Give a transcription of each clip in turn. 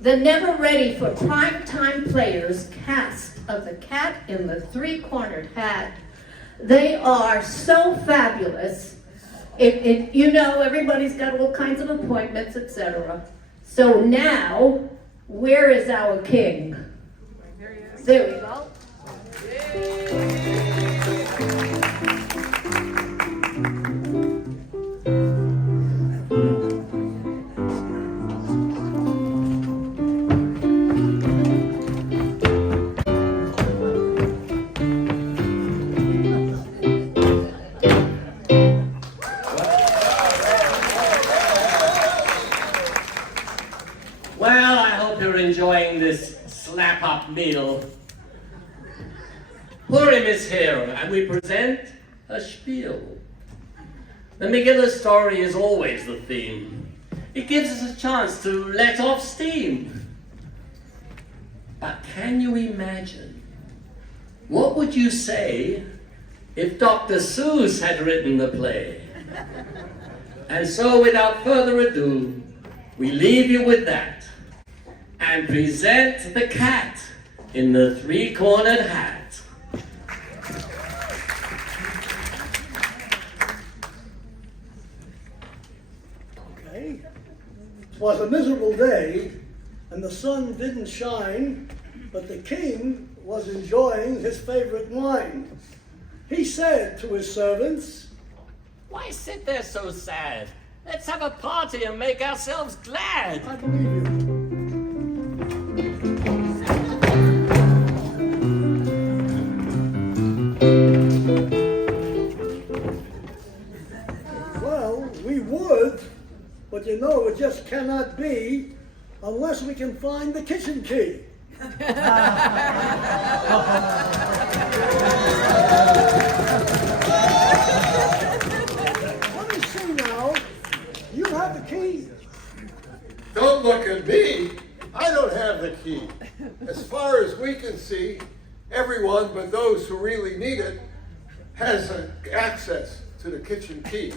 The never-ready for prime-time players cast of the cat in the three-cornered hat. They are so fabulous. You know, everybody's got all kinds of appointments, etc. So now, where is our king? There we go. Well, I hope you're enjoying this slap-up meal. Purim is here, and we present a spiel. The Megillah story is always the theme. It gives us a chance to let off steam. But can you imagine? What would you say if Dr. Seuss had written the play? And so, without further ado, we leave you with that and present the cat in the three-cornered hat. Okay. It was a miserable day, and the sun didn't shine, but the king was enjoying his favorite wine. He said to his servants, Why sit there so sad? Let's have a party and make ourselves glad. I believe you. Well, we would, but you know it just cannot be unless we can find the kitchen key. Let me see now. You have the key. Don't look at me. I don't have the key. As far as we can see, everyone but those who really need it has access to the kitchen key.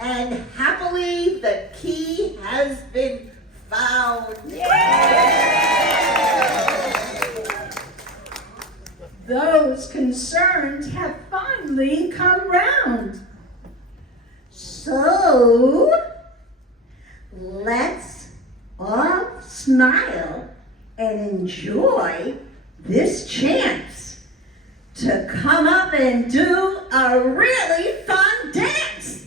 And happily the key has been found. Those concerned have finally come round. So, let's all smile and enjoy this chance to come up and do a really fun dance.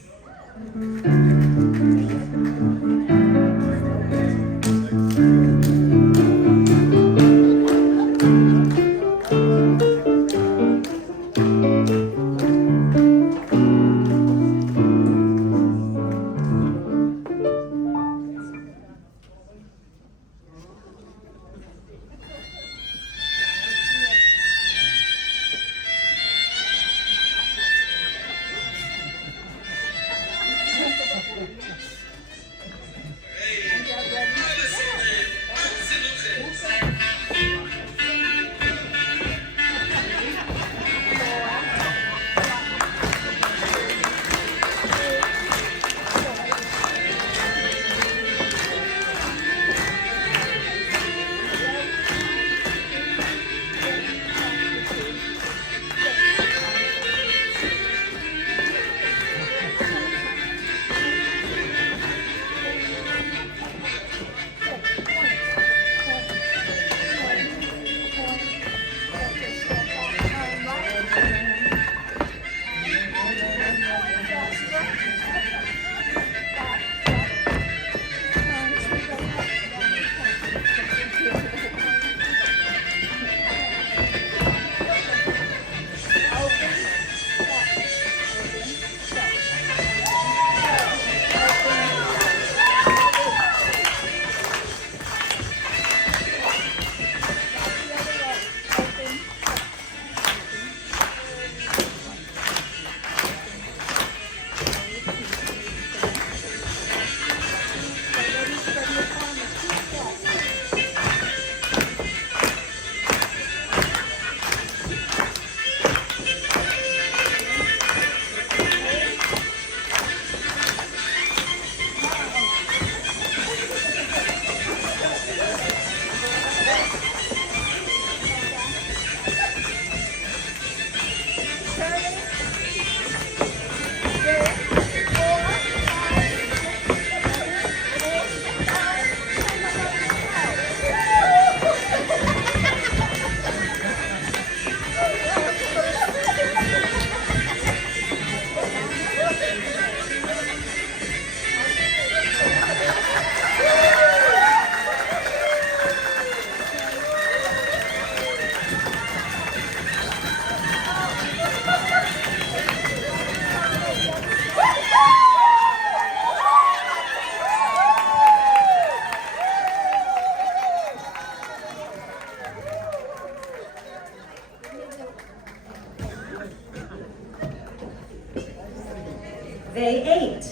They ate,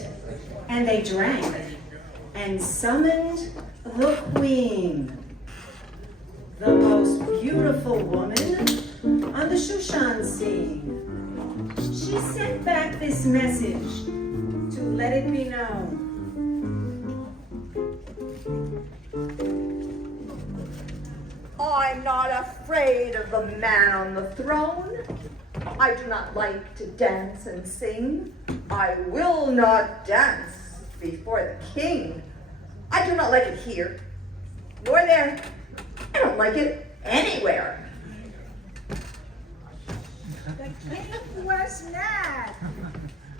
and they drank, and summoned the queen, the most beautiful woman on the Shushan sea. She sent back this message to let it be known. I'm not afraid of the man on the throne. I do not like to dance and sing. I will not dance before the king. I do not like it here, nor there. I don't like it anywhere. The king was mad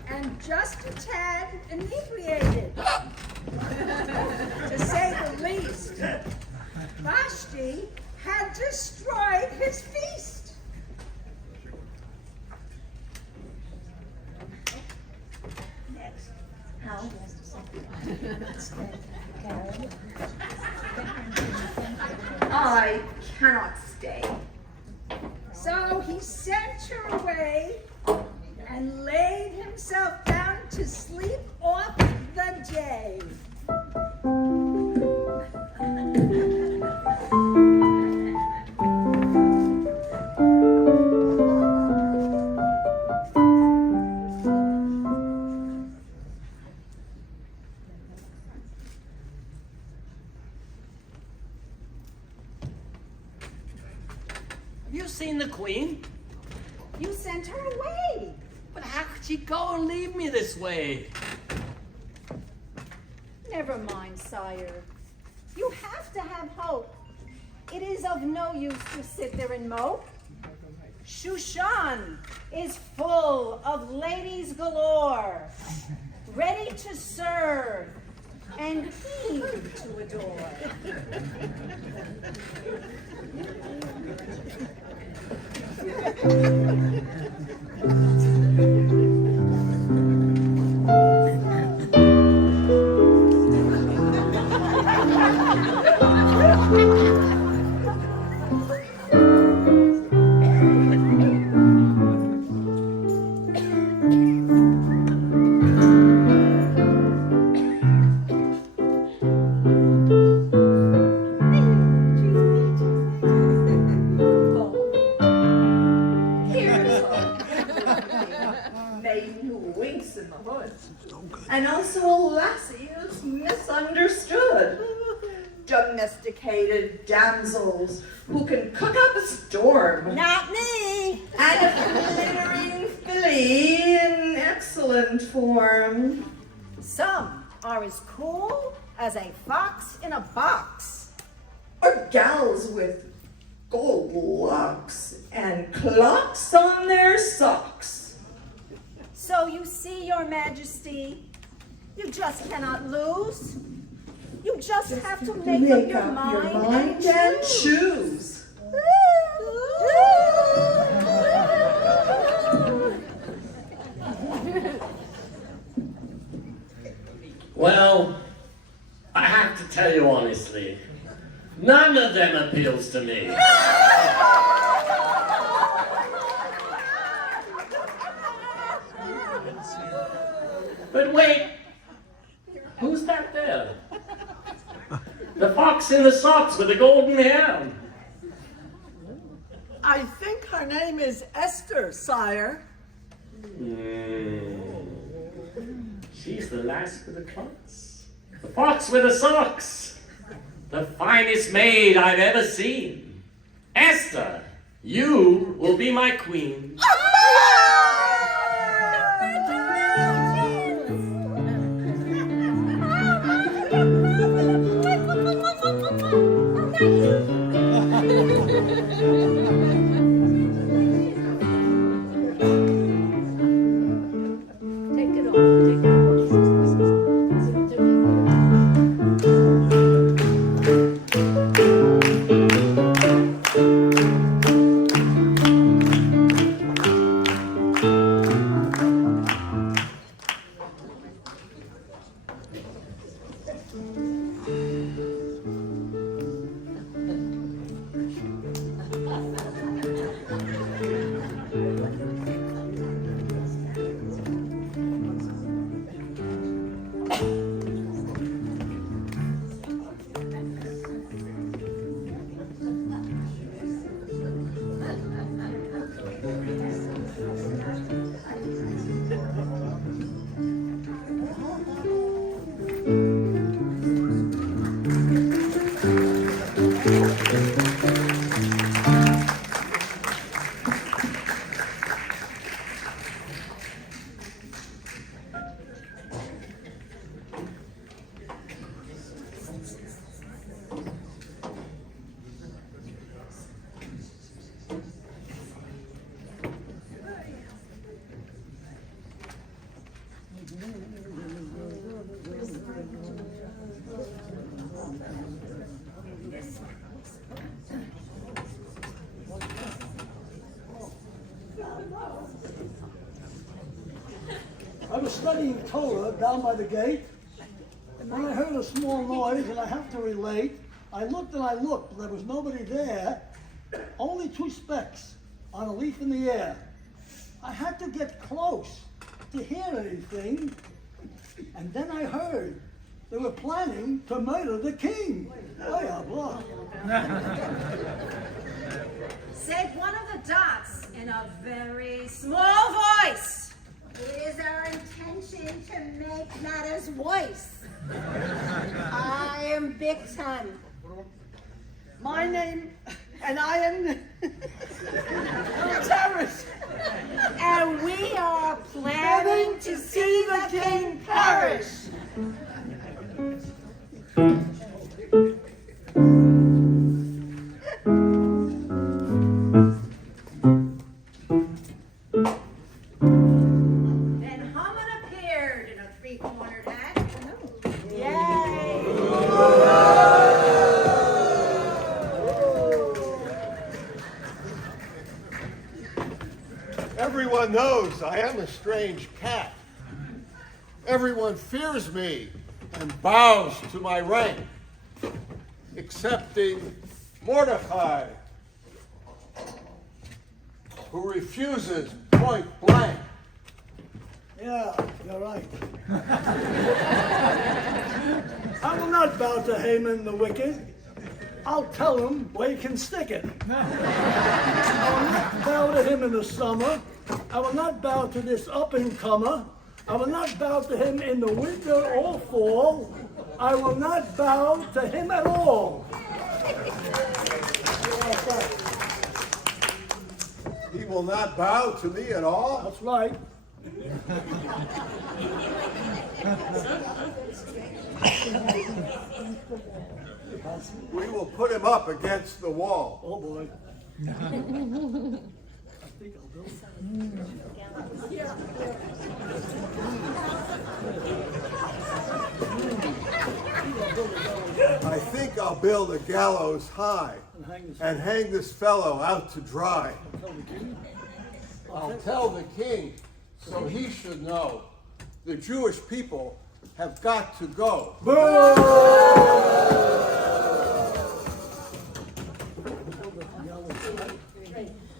and just a tad inebriated, to say the least. Vashti had destroyed his feast. Next. How? I cannot stay. So he sent her away and laid himself down to sleep off the day. Have you seen the queen? You sent her away. But how could she go and leave me this way? Never mind, sire. You have to have hope. It is of no use to sit there and mope. Shushan is full of ladies galore, ready to serve and he to adore. And also a lassie who's misunderstood. Domesticated damsels who can cook up a storm. Not me. And a glittering filly in excellent form. Some are as cool as a fox in a box. Or gals with gold locks and clocks on their socks. So you see, your majesty, you just cannot lose. You just have to make up your mind and choose. Well, I have to tell you honestly, none of them appeals to me. But wait, who's that there? The fox in the socks with the golden hair. I think her name is Esther, sire. She's the lass with the clots. The fox with the socks. The finest maid I've ever seen. Esther, you will be my queen. I was studying Torah down by the gate, and then I heard a small noise, and I have to relate. I looked and I looked, but there was nobody there, only 2 specks on a leaf in the air. I had to get close to hear anything, and then I heard they were planning to murder the king. Oh, blah. Said one of the dots in a very small voice. It is our intention to make matters worse. I am Big Time. My name, and I am terrorist. And we are planning to see the king perish. Then Haman appeared in a 3-cornered hat. Yay! Everyone knows I am a strange cat. Everyone fears me and bows to my rank, excepting Mordechai, who refuses point blank. Yeah, you're right. I will not bow to Haman the wicked. I'll tell him where he can stick it. I will not bow to him in the summer. I will not bow to this up-and-comer. I will not bow to him in the winter or fall. I will not bow to him at all. He will not bow to me at all? That's right. We will put him up against the wall. Oh boy. I think I'll do it. I think I'll build a gallows high and hang this fellow out to dry. I'll tell the king, so he should know. The Jewish people have got to go.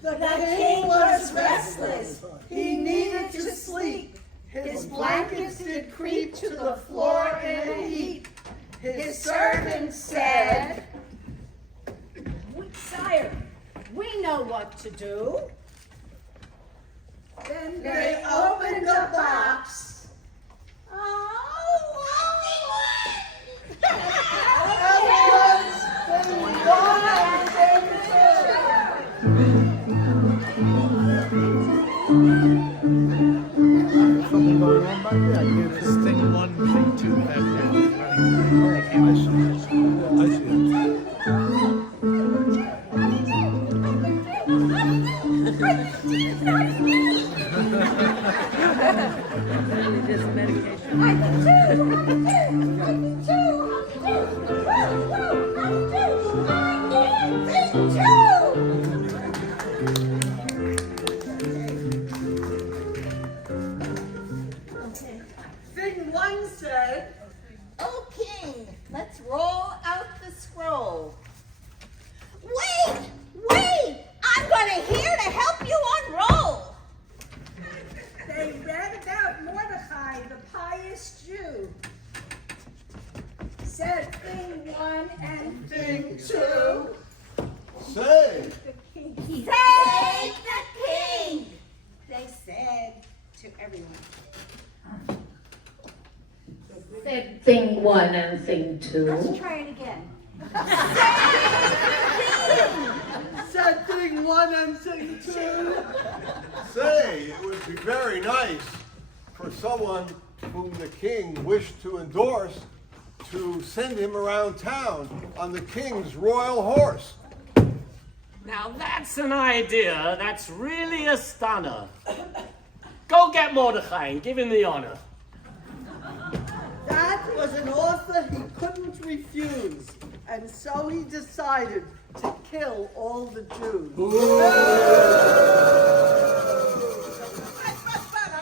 The king was restless. He needed to sleep. His blankets did creep to the floor in a heap. His servant said, Sire, we know what to do. then they opened the box. Thing 1, thing 2 back there. I see it. Thing 1 said, Oh, King, let's roll out the scroll. Wait! I'm gonna here to help you unroll. They read about Mordechai, the pious Jew. Said thing 1 and thing 2. Say, Save the king! They said to everyone. Said thing 1 and thing 2. Let's try it again. Said thing one and thing two. Say, it would be very nice for someone whom the king wished to endorse to send him around town on the king's royal horse. Now that's an idea that's really a stunner. Go get Mordechai and give him the honor. That was an offer he couldn't refuse, and so he decided to kill all the Jews. But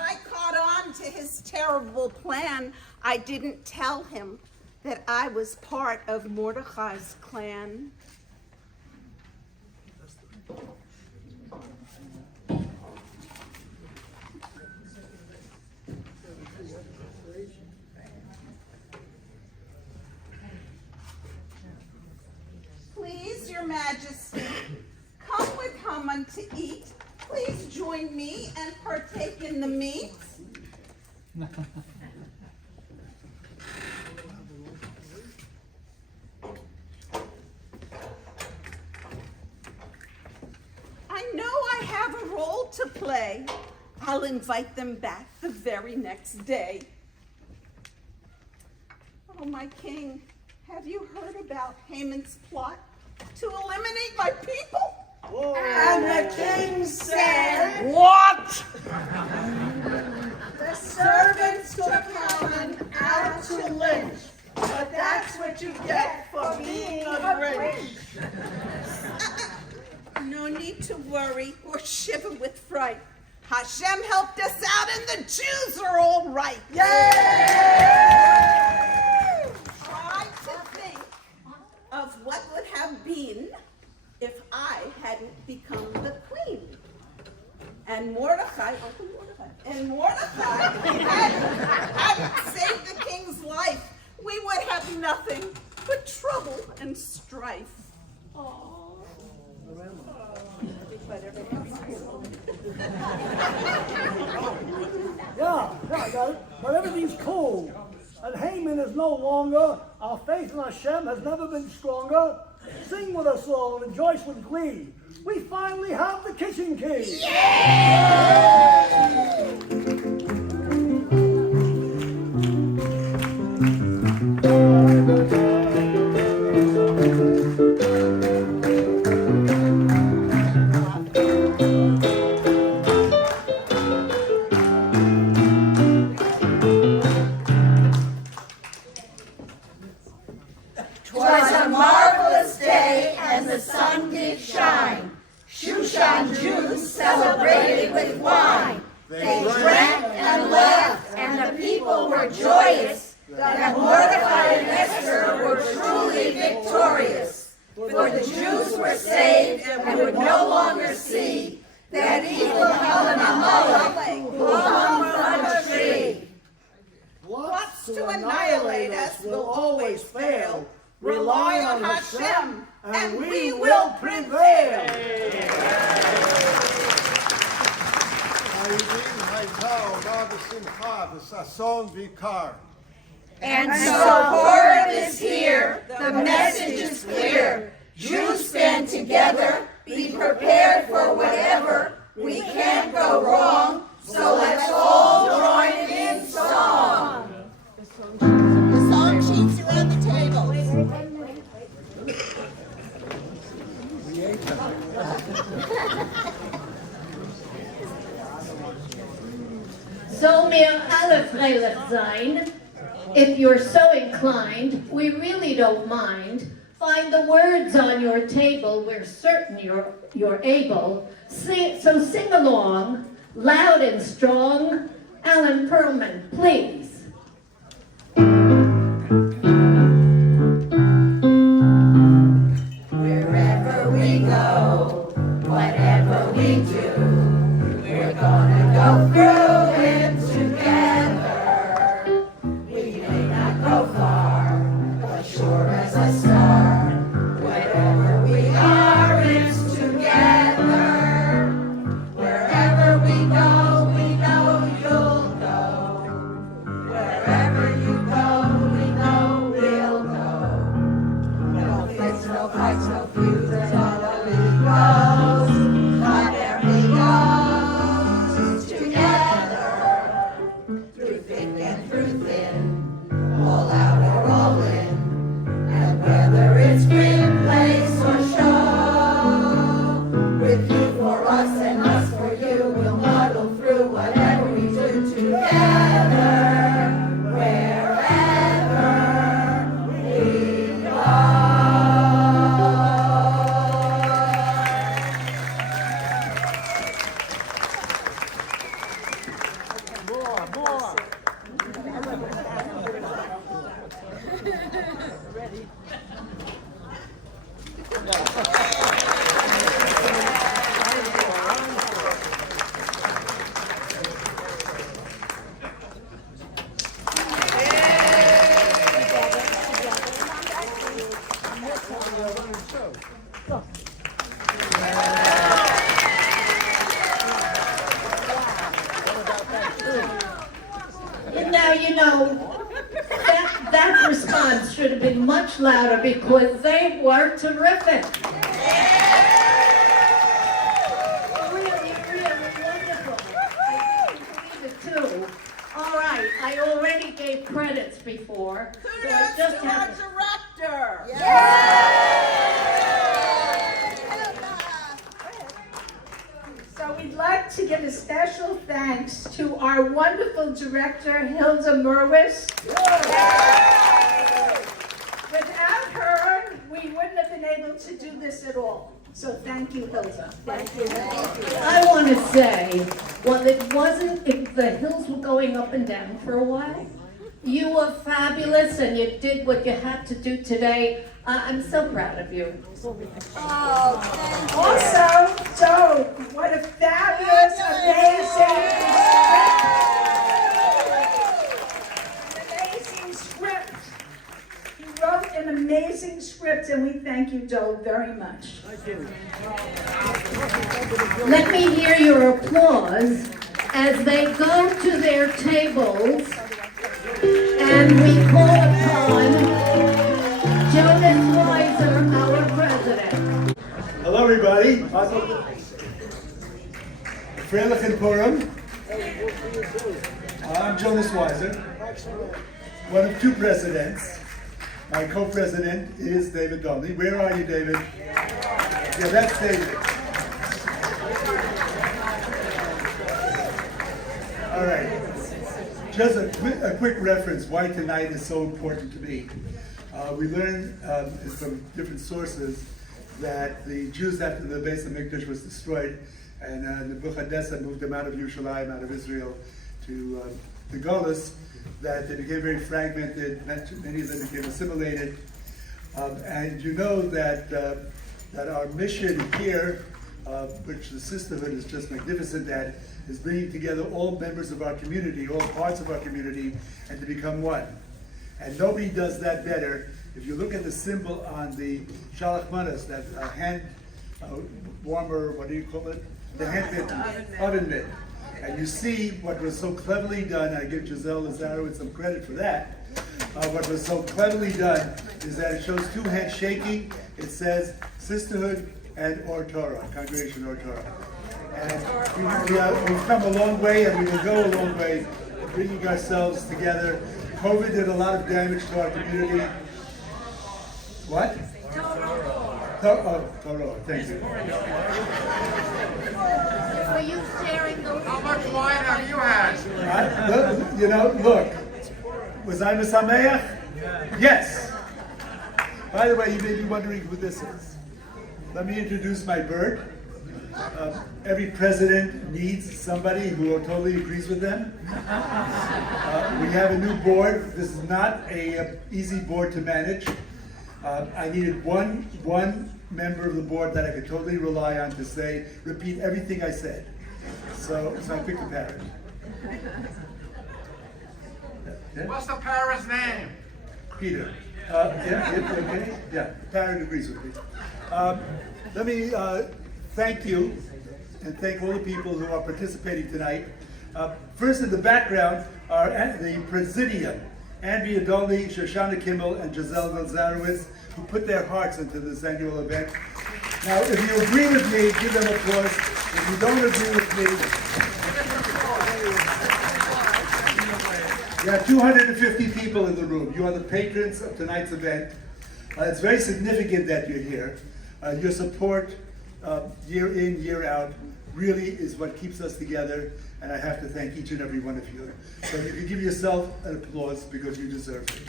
I caught on to his terrible plan. I didn't tell him that I was part of Mordechai's clan. Please, Your Majesty, come with Haman to eat. Please join me and partake in the meat. I know I have a role to play. I'll invite them back the very next day. Oh, my king, have you heard about Haman's plot to eliminate my people? And the king said, What? the servants took Haman out to lynch, but that's what you get for being a Grinch. No need to worry or shiver with fright. Hashem helped us out and the Jews are all right. Yay! Try to think of what would have been if I hadn't become the queen. And Mordechai, Uncle Mordechai, hadn't saved the king's life. We would have nothing but trouble and strife. Aww. Yeah, I got it. But everything's cool. And Haman is no longer. Our faith in Hashem has never been stronger. Sing with us all and rejoice with glee. We finally have the kitchen key. Twas a marvelous day, and the sun did shine. Shushan Jews celebrated with wine. They drank and laughed, and the people were joyous that Mordechai and Esther were truly victorious. For the Jews were saved and would no longer see that evil Haman Amalek who hung from a tree. Plots to annihilate us will always fail. Rely on Hashem, and we will prevail. And so Purim is here, the message is clear. Jews stand together, be prepared for whatever. We can't go wrong, so let's all join in song. The song sheets are on the table. So mir alle freilich sein. If you're so inclined, we really don't mind. Find the words on your table. We're certain you're able. So sing along, loud and strong. Alan Perlman, please. Wherever we go, whatever we do, we're gonna go through it together. We may not go far, but sure as a star, wherever we are, it's together. Wherever we go, we know you'll go. Wherever you go, we know we'll go. No something much louder because they were terrific. Really, really wonderful. I think you believe it too. All right, I already gave credits before, so I just have to... director. So we'd like to give a special thanks to our wonderful director, Hilda Merwis. Without her, we wouldn't have been able to do this at all. So thank you, Hilda. Thank you. I want to say, well, it wasn't, if the hills were going up and down for a while. You were fabulous and you did what you had to do today. I'm so proud of you. Also, Joe, what a fabulous, amazing script. You wrote an amazing script, and we thank you, Joe, very much. Let me hear your applause as they go to their tables and we call upon Jonas Weiser, our president. Hello, everybody. Freilich and Purim. I'm Jonas Weiser, one of two presidents. My co-president is David Donnelly. Where are you, David? Yeah, that's David. All right. Just a quick reference why tonight is so important to me. We learned from different sources that the Jews, after the base of Mikdash was destroyed, and Nebuchadnezzar moved them out of Yerushalayim, out of Israel, to the Golis, that they became very fragmented. Many of them became assimilated, and you know that that our mission here, which the sisterhood is just magnificent at, is bringing together all members of our community, all parts of our community, and to become one. And nobody does that better. If you look at the symbol on the Shalach Manas, that hand warmer, what do you call it? The hand mitt, oven mitt. And you see what was so cleverly done. I give Giselle Lazarowitz some credit for that. What was so cleverly done is that it shows two hands shaking. It says Sisterhood and Ohr Torah, Congregation Ohr Torah. And we've come a long way, and we will go a long way in bringing ourselves together. COVID did a lot of damage to our community. What? Torah Ohr, thank you. Are you sharing those? How much wine have you had? You know, look, was I Mesameach? Yes. By the way, you may be wondering who this is. Let me introduce my bird. Every president needs somebody who totally agrees with them. We have a new board. This is not an easy board to manage. I needed one member of the board that I could totally rely on to repeat everything I said. So I picked a parrot. Yeah? What's the parrot's name? Peter. Okay? Yeah, parrot agrees with me. Let me thank you and thank all the people who are participating tonight. First in the background are the Presidium, Andrea Donnelly, Shoshana Kimmel, and Giselle Lazarowitz, who put their hearts into this annual event. Now, if you agree with me, give them applause. If you don't agree with me, there are 250 people in the room. You are the patrons of tonight's event. It's very significant that you're here. Your support, year in, year out, really is what keeps us together, and I have to thank each and every one of you. So you can give yourself an applause because you deserve it.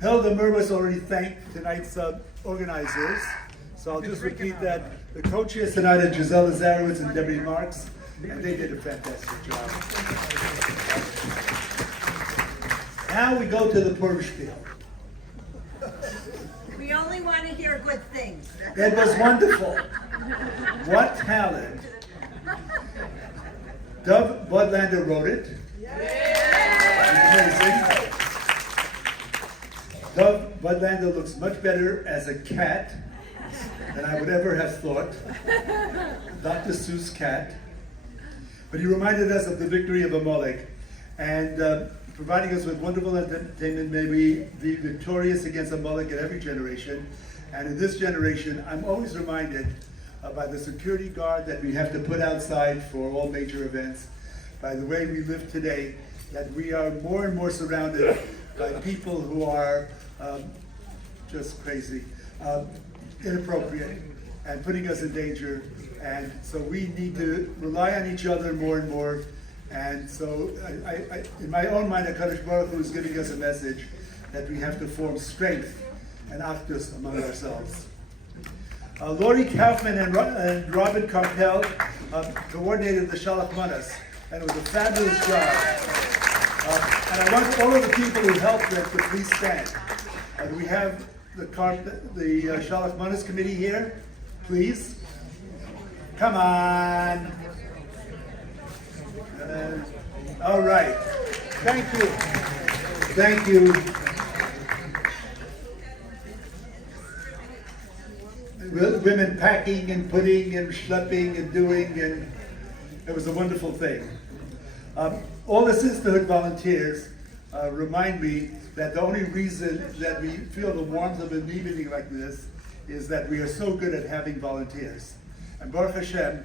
Hilda Merwis already thanked tonight's organizers, so I'll just repeat that. The co-chairs tonight are Giselle Lazarowitz and Debbie Marks, and they did a fantastic job. Now we go to the Purim spiel. We only want to hear good things. It was wonderful. What talent. Dov Budlander wrote it. Amazing. Dov Budlander looks much better as a cat than I would ever have thought. Dr. Seuss cat. But he reminded us of the victory of Amalek. and providing us with wonderful entertainment. May we be victorious against Amalek in every generation. And in this generation, I'm always reminded by the security guard that we have to put outside for all major events, by the way we live today, that we are more and more surrounded by people who are just crazy, inappropriate, and putting us in danger. And so we need to rely on each other more and more. And so I in my own mind, HaKadosh Baruch Hu is giving us a message that we have to form strength and achdus among ourselves. Lori Kaufman and Robin Carpel coordinated the Shalach Manas, and it was a fabulous job. And I want all of the people who helped them to please stand. We have the Shalach Manas committee here, please. Come on. All right. Thank you. Thank you. Women packing and putting and schlepping and doing, and it was a wonderful thing. All the sisterhood volunteers remind me that the only reason that we feel the warmth of an evening like this is that we are so good at having volunteers. And Baruch Hashem,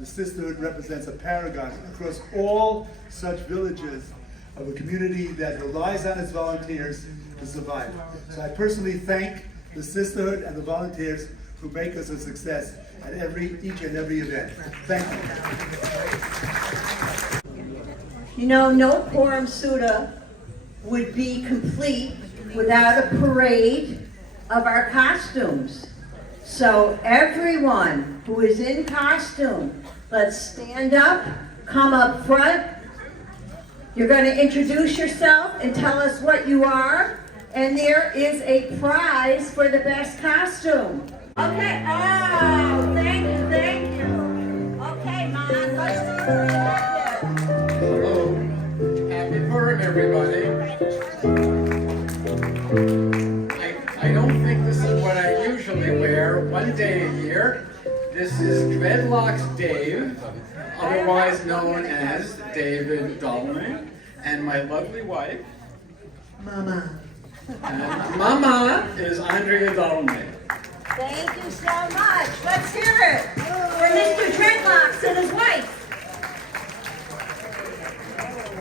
the sisterhood represents a paragon across all such villages of a community that relies on its volunteers to survive. So I personally thank the sisterhood and the volunteers who make us a success at each and every event. Thank you. You know, no Purim Suda would be complete without a parade of our costumes. So everyone who is in costume, let's stand up, come up front. You're going to introduce yourself and tell us what you are. And there is a prize for the best costume. Okay, oh, thank you. Okay, Mom, let's see what we got here. Hello, happy Purim, everybody. I don't think this is what I usually wear one day a year. This is Dreadlocks Dave, otherwise known as David Dolman, and my lovely wife. Mama. And Mama is Andrea Dolman. Thank you so much. Let's hear it for Mr. Dreadlocks and his wife.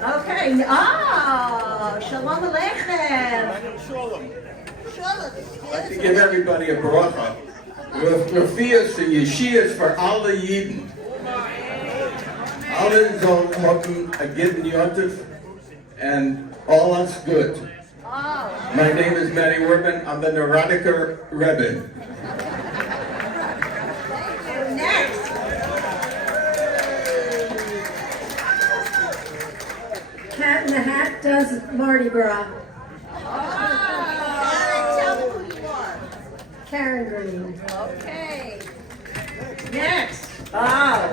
Okay, oh, Shalom Aleichem. I'd like to give everybody a bracha. Rafias and Yeshias for alle Yidden. Alle sollen hocken a gitten Yontif, and all us good. My name is Matty Werman. I'm the Neurotica Rebbe. Next. Cat in the Hat does Mardi Gras. Tell them who you are. Karen Green. Okay. Next. Oh.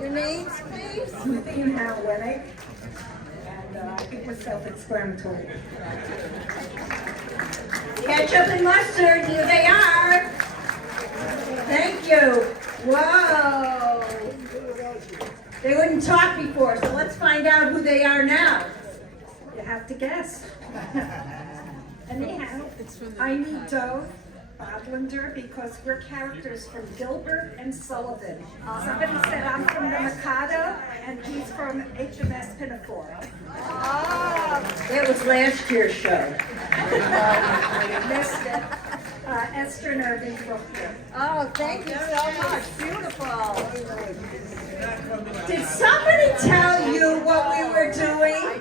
Your names, please? Smithine Howard. And I think we're self-explanatory. Ketchup and mustard, here they are. Thank you. Whoa. They wouldn't talk before, so let's find out who they are now. You have to guess. Anyhow, I need Dove Bodlander because we're characters from Gilbert and Sullivan. Somebody said I'm from the Mikado and he's from HMS Pinafore. It was last year's show. Missed it. Esther and Irving Brookfield. Oh, thank you so much. Beautiful. Did somebody tell you what we were doing?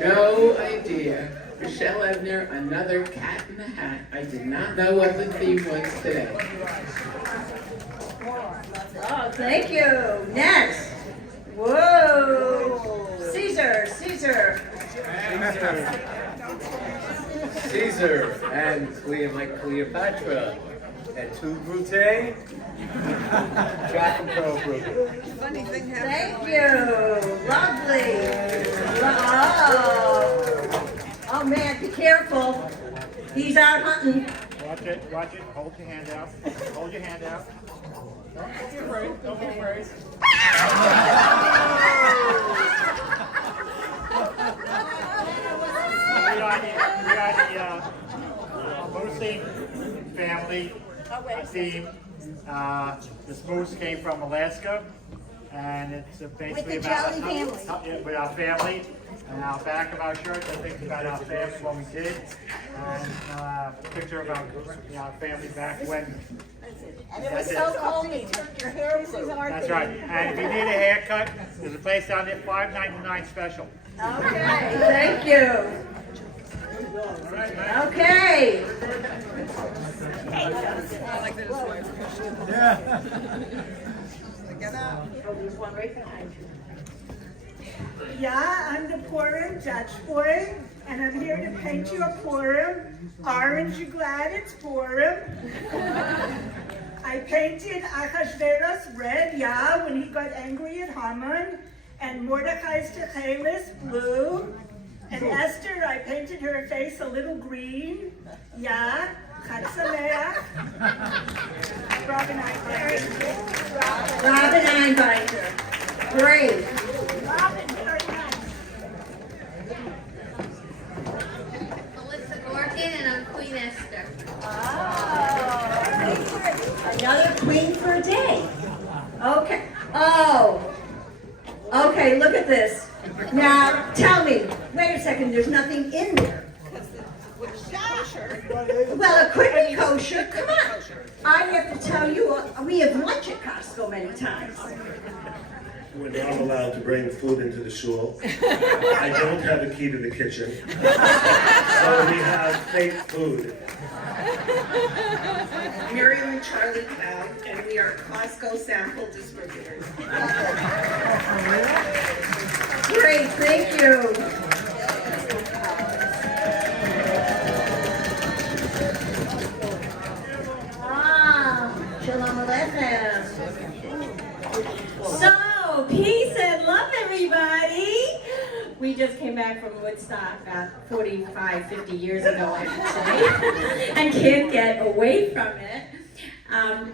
No idea. Michelle Ebner, another cat in the hat. I did not know what the theme was today. Oh, thank you. Next. Whoa. Caesar. Caesar and Cleopatra and two Brute, Jack and Pearl Brute. Thank you. Lovely. Oh man, be careful. He's out hunting. Watch it. Hold your hand out. Hold your hand out. Don't be afraid. Don't be afraid. We are the mostly family theme. The Smooths came from Alaska, and it's basically With the about Jelly family. with our family. And our back of our shirt, I think about our family, what we did, and a picture of our family back when. And it was so cold they turned your hair blue. That's right. And if you need a haircut, there's a place down there, $5.99 special. Okay, thank you. Okay. There's one right behind you. Yeah, I'm the Purim Dutch boy, and I'm here to paint you a Purim. Aren't you glad it's Purim? I painted Achashverosh red, yeah, when he got angry at Haman, and Mordechai's Techelis blue, and Esther, I painted her face a little green, yeah, Chag Sameach. Robin Einbinder. Great. Robin, very nice. And I'm Queen Esther. Oh, another queen for a day. Okay. Oh. Okay, look at this. Now, tell me. Wait a second, there's nothing in there. Well, it could be kosher. Come on. I have to tell you, we have lunch at Costco many times. We're not allowed to bring food into the shul. I don't have a key to the kitchen. So we have fake food. Miriam and Charlie Cow, and we are Costco sample distributors. Great, thank you. Shalom Aleichem. So, peace and love, everybody. We just came back from Woodstock about 45, 50 years ago, I should say, and can't get away from it.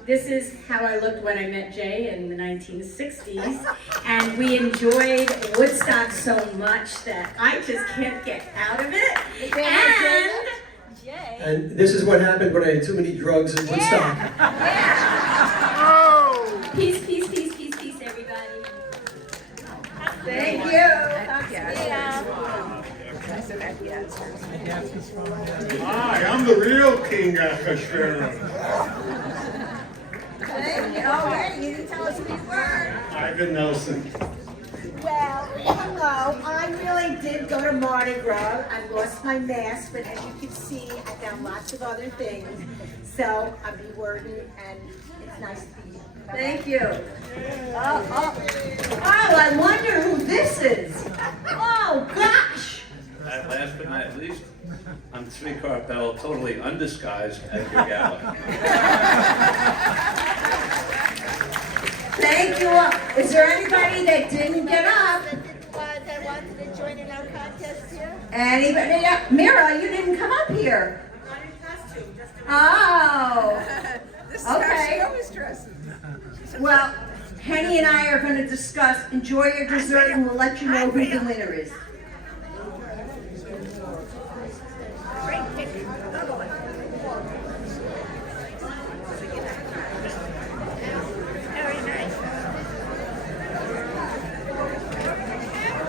This is how I looked when I met Jay in the 1960s, and we enjoyed Woodstock so much that I just can't get out of it. And this is what happened when I had too many drugs at Woodstock. Peace, peace, peace, peace, peace, everybody. Thank you. Hi, I'm the real King Achashverosh. Oh, wait, you didn't tell us who you were. Ivan Nelson. Well, hello. I really did go to Mardi Gras. I lost my mask, but as you can see, I found lots of other things. So I'll be working, and it's nice to be here. Thank you. Oh, I wonder who this is. Oh, gosh. And last but not least, I'm Tzvi Karpel, totally undisguised as your gala. Thank you all. Is there anybody that didn't get up? That wanted to join in our contest here? Anybody? Yeah. Mira, you didn't come up here. Not in costume, just in Oh. This is Okay. how she always dresses. Well, Henny and I are going to discuss. Enjoy your dessert, and we'll let you know who the winner is.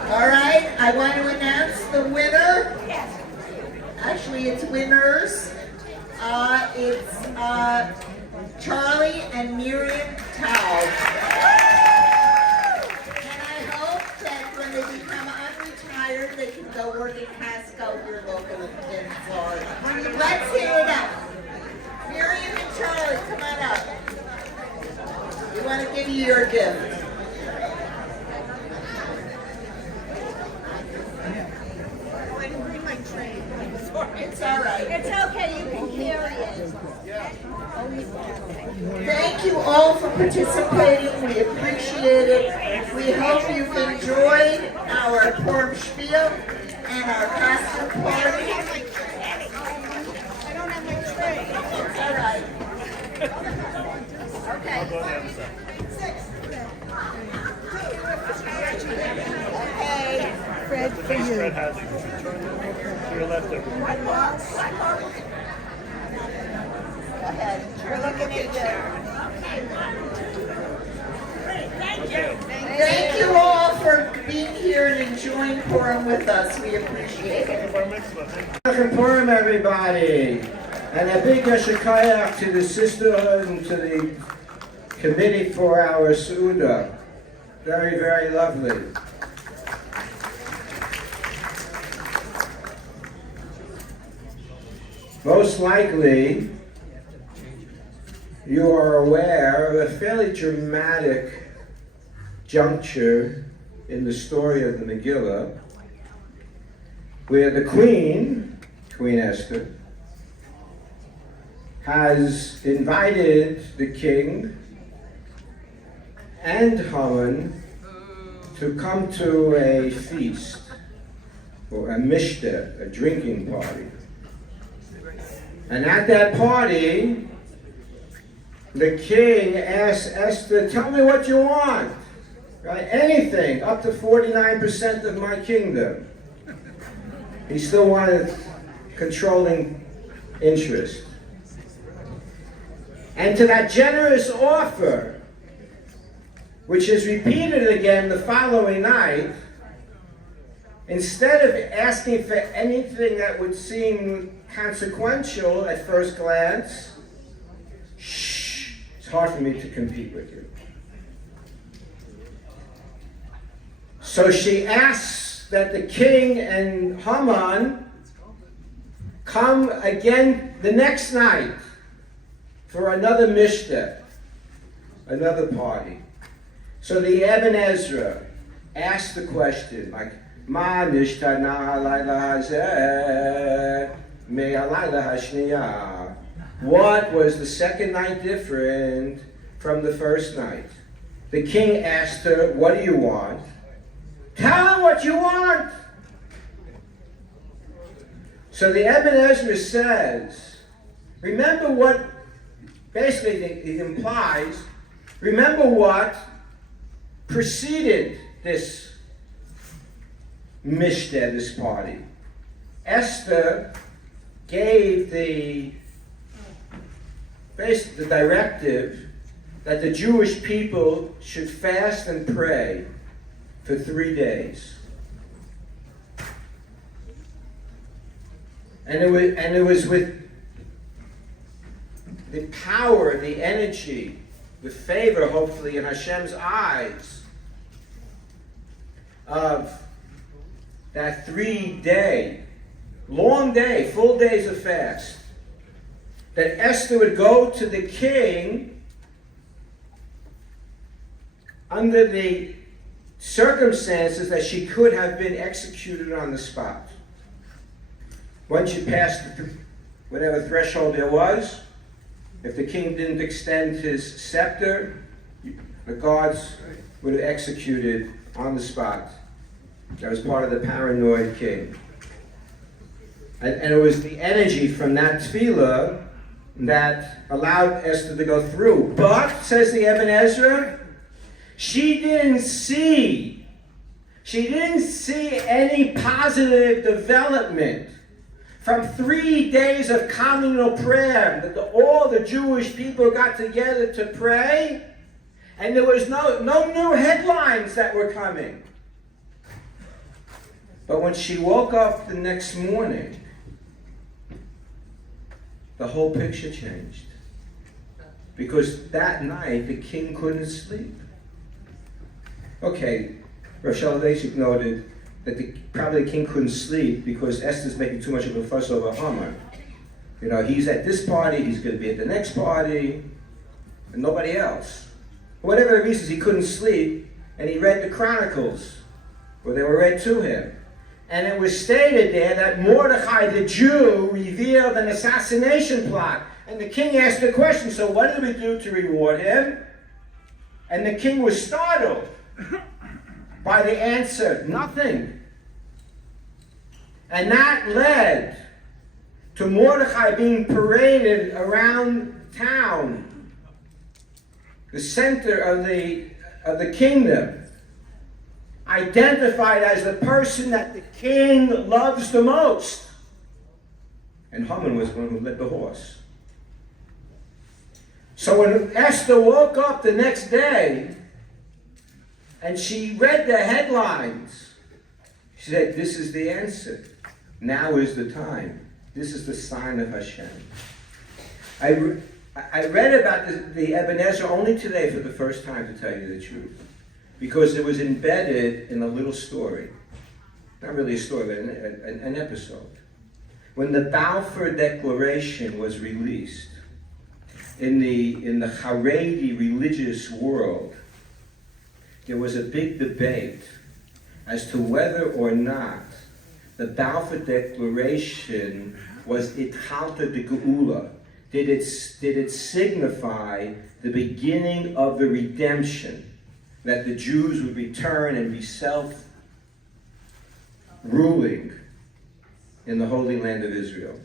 All right, I want to announce the winner. Actually, it's winners. It's Charlie and Miriam Tao. And I hope that when they become unretired, they can go work at Costco here locally in Florida. Let's hear it up. Miriam and Charlie, come on up. We want to give you your gift. It's all right. It's okay, you can carry it. Thank you all for participating. We appreciate it. We hope you've enjoyed our Purim spiel and our costume party. I don't have my tray. I'll go on the other side. Okay, Fred, for Thanks, you. Fred Hadley. To your left, everyone. One more. Go ahead. We're looking at you. Thank you all for being here and enjoying Purim with us. We appreciate it. Welcome Purim, everybody, and a big yeshikayach to the sisterhood and to the committee for our Suda. Very, very lovely. Most likely, you are aware of a fairly dramatic juncture in the story of the Megillah, where the Queen Esther, has invited the king and Haman to come to a feast, or a mishta, a drinking party. And at that party, the king asked Esther, tell me what you want. Right? Anything, up to 49% of my kingdom. He still wanted controlling interest. And to that generous offer, which is repeated again the following night, instead of asking for anything that would seem consequential at first glance, shh, it's hard for me to compete with you. So she asks that the king and Haman come again the next night for another mishta, another party. So the Ibn Ezra asked the question, like, Ma nishtana halayla hazeh me halayla hashniya. What was the second night different from the first night? The king asked her, what do you want? Tell him what you want. So the Ibn Ezra says, remember what, basically he implies, remember what preceded this mishta, this party. Esther gave the directive that the Jewish people should fast and pray for 3 days. And it was with the power, the energy, the favor, hopefully, in Hashem's eyes of that 3-day, long day, full days of fast, that Esther would go to the king under the circumstances that she could have been executed on the spot. Once you passed whatever threshold there was, if the king didn't extend his scepter, the guards would have executed on the spot. That was part of the paranoid king. And it was the energy from that tefillah that allowed Esther to go through. But, says the Ibn Ezra, she didn't see any positive development from 3 days of communal prayer, that all the Jewish people got together to pray, and there was no new headlines that were coming. But when she woke up the next morning, the whole picture changed. Because that night, the king couldn't sleep. Okay, Rav Soloveitchik noted that probably the king couldn't sleep because Esther's making too much of a fuss over Haman. You know, he's at this party, he's going to be at the next party, and nobody else. For whatever reasons, he couldn't sleep, and he read the Chronicles, or they were read to him. And it was stated there that Mordechai, the Jew, revealed an assassination plot. And the king asked the question, so what did we do to reward him? And the king was startled by the answer, nothing. And that led to Mordechai being paraded around town the center of the kingdom, identified as the person that the king loves the most. And Haman was the one who led the horse. So when Esther woke up the next day and she read the headlines, she said, this is the answer. Now is the time. This is the sign of Hashem. I read about the Ebenezer only today for the first time, to tell you the truth, because it was embedded in a little story. Not really a story, but an episode. When the Balfour Declaration was released, in the Haredi religious world, there was a big debate as to whether or not the Balfour Declaration was Itchalta de Geula. Did it signify the beginning of the redemption, that the Jews would return and be self-ruling in the Holy Land of Israel?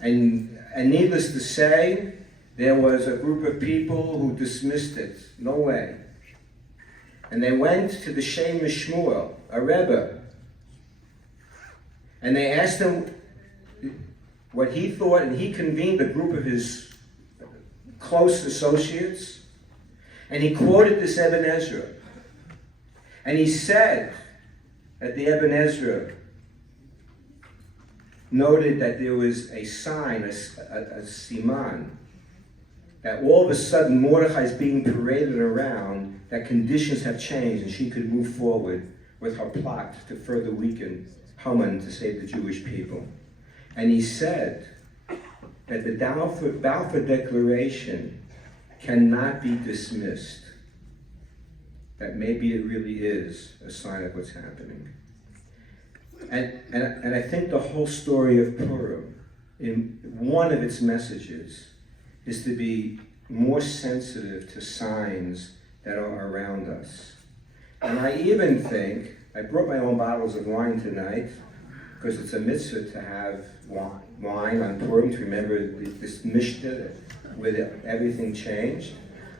And needless to say, there was a group of people who dismissed it. No way. And they went to the Shem Mishmuel, a Rebbe, and they asked him what he thought, and he convened a group of his close associates, and he quoted this Ibn Ezra. And he said that the Ibn Ezra noted that there was a sign, a siman, that all of a sudden Mordechai is being paraded around, that conditions have changed and she could move forward with her plot to further weaken Haman to save the Jewish people. And he said that the Balfour Declaration cannot be dismissed, that maybe it really is a sign of what's happening. And I think the whole story of Purim, in one of its messages, is to be more sensitive to signs that are around us. And I even think, I brought my own bottles of wine tonight, because it's a mitzvah to have wine on Purim, to remember this Mishnah where everything changed.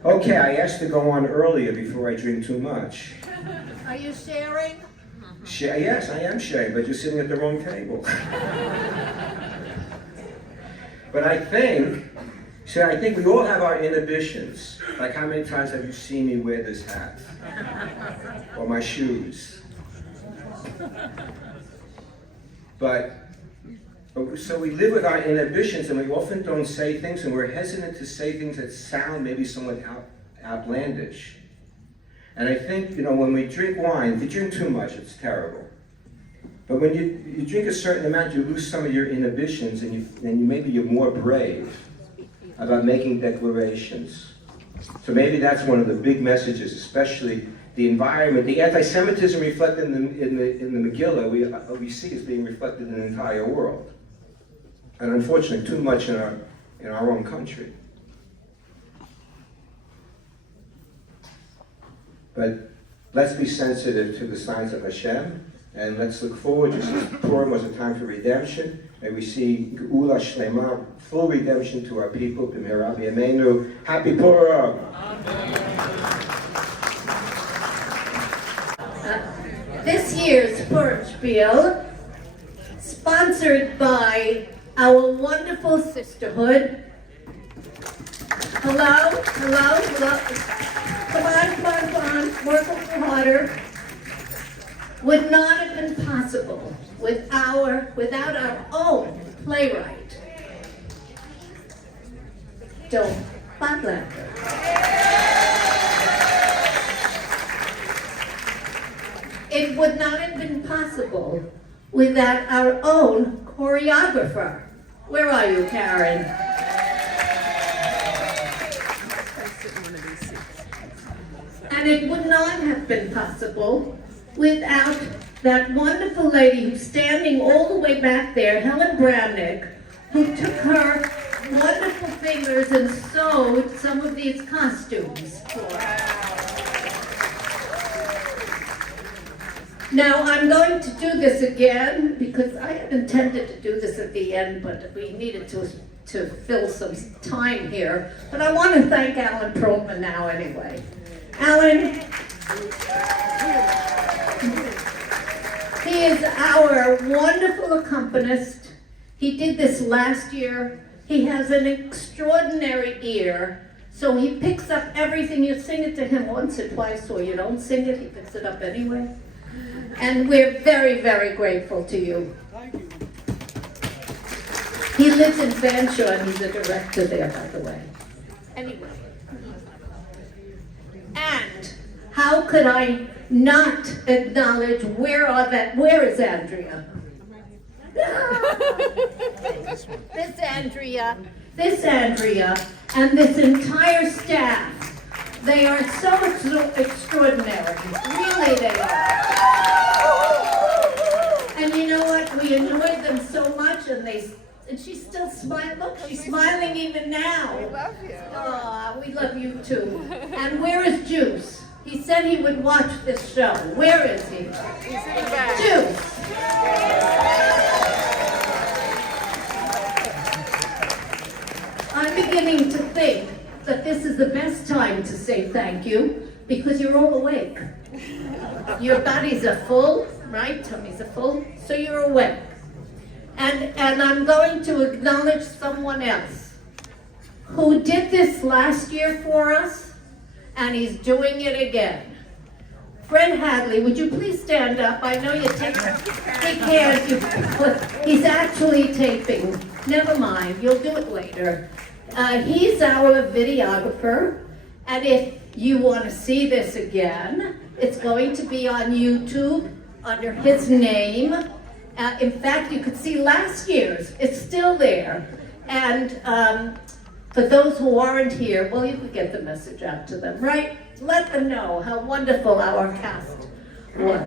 Okay, I asked to go on earlier before I drink too much. Are you sharing? Yes, I am sharing, but you're sitting at the wrong table. But I think we all have our inhibitions. Like, how many times have you seen me wear this hat? Or my shoes? So we live with our inhibitions, and we often don't say things, and we're hesitant to say things that sound maybe somewhat outlandish. And I think, when we drink wine, if you drink too much, it's terrible. But when you drink a certain amount, you lose some of your inhibitions, and maybe you're more brave about making declarations. So maybe that's one of the big messages, especially the environment. The anti-Semitism reflected in the Megillah, we see is being reflected in the entire world. And unfortunately, too much in our own country. But let's be sensitive to the signs of Hashem, and let's look forward. Just as Purim was a time for redemption, may we see Geula Shlema, full redemption to our people. B'mehera b'yameinu. Happy Purim! This year's Purim Spiel, sponsored by our wonderful sisterhood. Hello. Come on, work a little harder. Would not have been possible without our own playwright. Don't Butlander. It would not have been possible without our own choreographer. Where are you, Karen? And it would not have been possible without that wonderful lady who's standing all the way back there, Helen Bramnick, who took her wonderful fingers and sewed some of these costumes for us. Now, I'm going to do this again because I had intended to do this at the end, but we needed to fill some time here, but I want to thank Alan Perlman now anyway. Alan, he is our wonderful accompanist. He did this last year. He has an extraordinary ear, so he picks up everything. You sing it to him once or twice, or you don't sing it, he picks it up anyway. And we're very, very grateful to you. He lives in Fanshawe, and he's a director there, by the way. Anyway. And how could I not acknowledge where is Andrea? This Andrea, and this entire staff. They are so extraordinary. Really, they are. And you know what? We annoyed them so much, and she's still smiling. Look, she's smiling even now. We love you. Oh, we love you too. And where is Juice? He said he would watch this show. Where is he? He's in the back. Juice. I'm beginning to think that this is the best time to say thank you because you're all awake. Your bodies are full, right? Tummies are full, so you're awake. And I'm going to acknowledge someone else who did this last year for us, and he's doing it again. Fred Hadley, would you please stand up? I know you take care. He's actually taping. Never mind, you'll do it later. He's our videographer, and if you want to see this again, it's going to be on YouTube under his name. In fact, you could see last year's. It's still there. And for those who aren't here, well, you could get the message out to them, right? Let them know how wonderful our cast was.